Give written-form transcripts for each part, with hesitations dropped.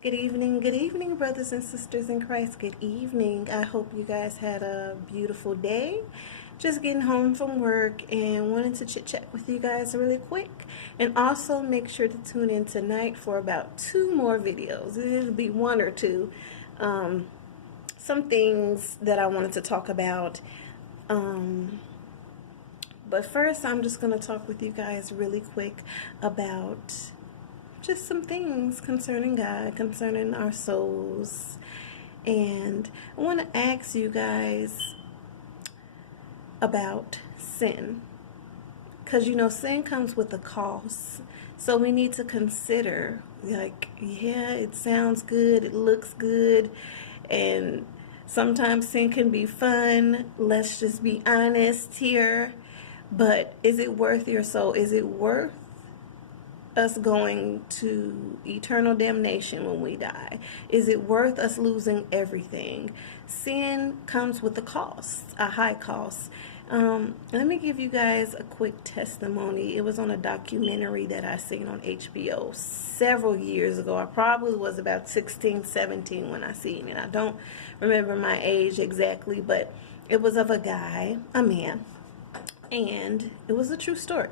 Good evening, brothers and sisters in Christ. Good evening. I hope you guys had a beautiful day. Just getting home from work and wanted to chit chat with you guys really quick. And also make sure to tune in tonight for about 2 more videos. It'll be 1 or 2. Some things that I wanted to talk about. But first, I'm just going to talk with you guys really quick about just some things concerning God, concerning our souls. And I want to ask you guys about sin, because sin comes with a cost. So we need to consider, like, yeah, it sounds good, it looks good, and sometimes sin can be fun. Let's just be honest here. But is it worth your soul? Is it worth us going to eternal damnation when we die? Is it worth us losing everything? Sin comes with a cost, a high cost. Let me give you guys a quick testimony. It was on a documentary that I seen on HBO several years ago. I probably was about 16, 17 when I seen it. I don't remember my age exactly, but it was of a guy, a man, and it was a true story.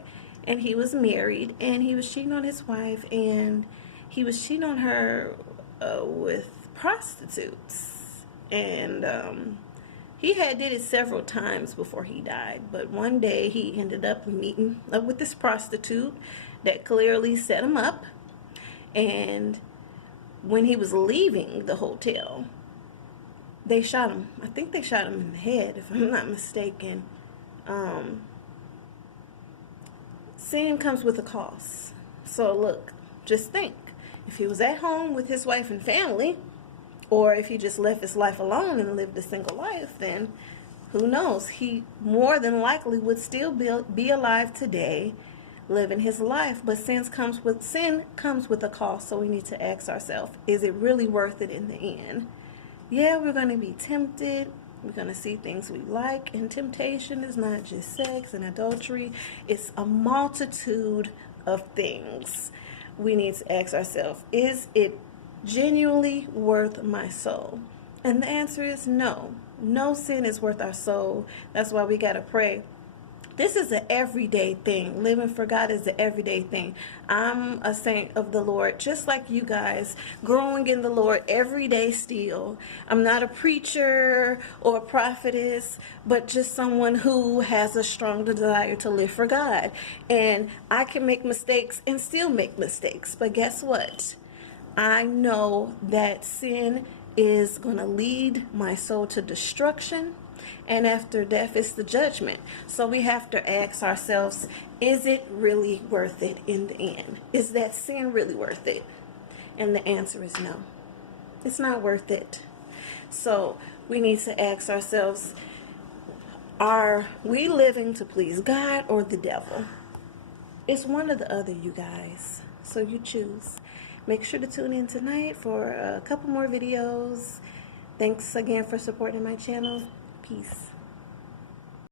And he was married, and he was cheating on his wife, and he was cheating on her with prostitutes. And he had did it several times before he died. But one day he ended up meeting up with this prostitute that clearly set him up. And when he was leaving the hotel, they shot him. I think they shot him in the head, if I'm not mistaken. Sin comes with a cost. So look, just think. If he was at home with his wife and family, or if he just left his life alone and lived a single life, then who knows? He more than likely would still be alive today, living his life. But sin comes with a cost. So we need to ask ourselves, is it really worth it in the end? Yeah, we're going to be tempted. We're going to see things we like, and temptation is not just sex and adultery. It's a multitude of things. We need to ask ourselves, is it genuinely worth my soul? And the answer is no. No sin is worth our soul. That's why we got to pray. This is an everyday thing. Living for God is an everyday thing. I'm a saint of the Lord, just like you guys, growing in the Lord every day still. I'm not a preacher or a prophetess, but just someone who has a strong desire to live for God. And I can make mistakes and still make mistakes. But guess what? I know that sin is going to lead my soul to destruction. And after death is the judgment. So we have to ask ourselves, is it really worth it in the end? Is that sin really worth it? And the answer is no. It's not worth it. So we need to ask ourselves, are we living to please God or the devil? It's one or the other, you guys. So you choose. Make sure to tune in tonight for a couple more videos. Thanks again for supporting my channel. Peace.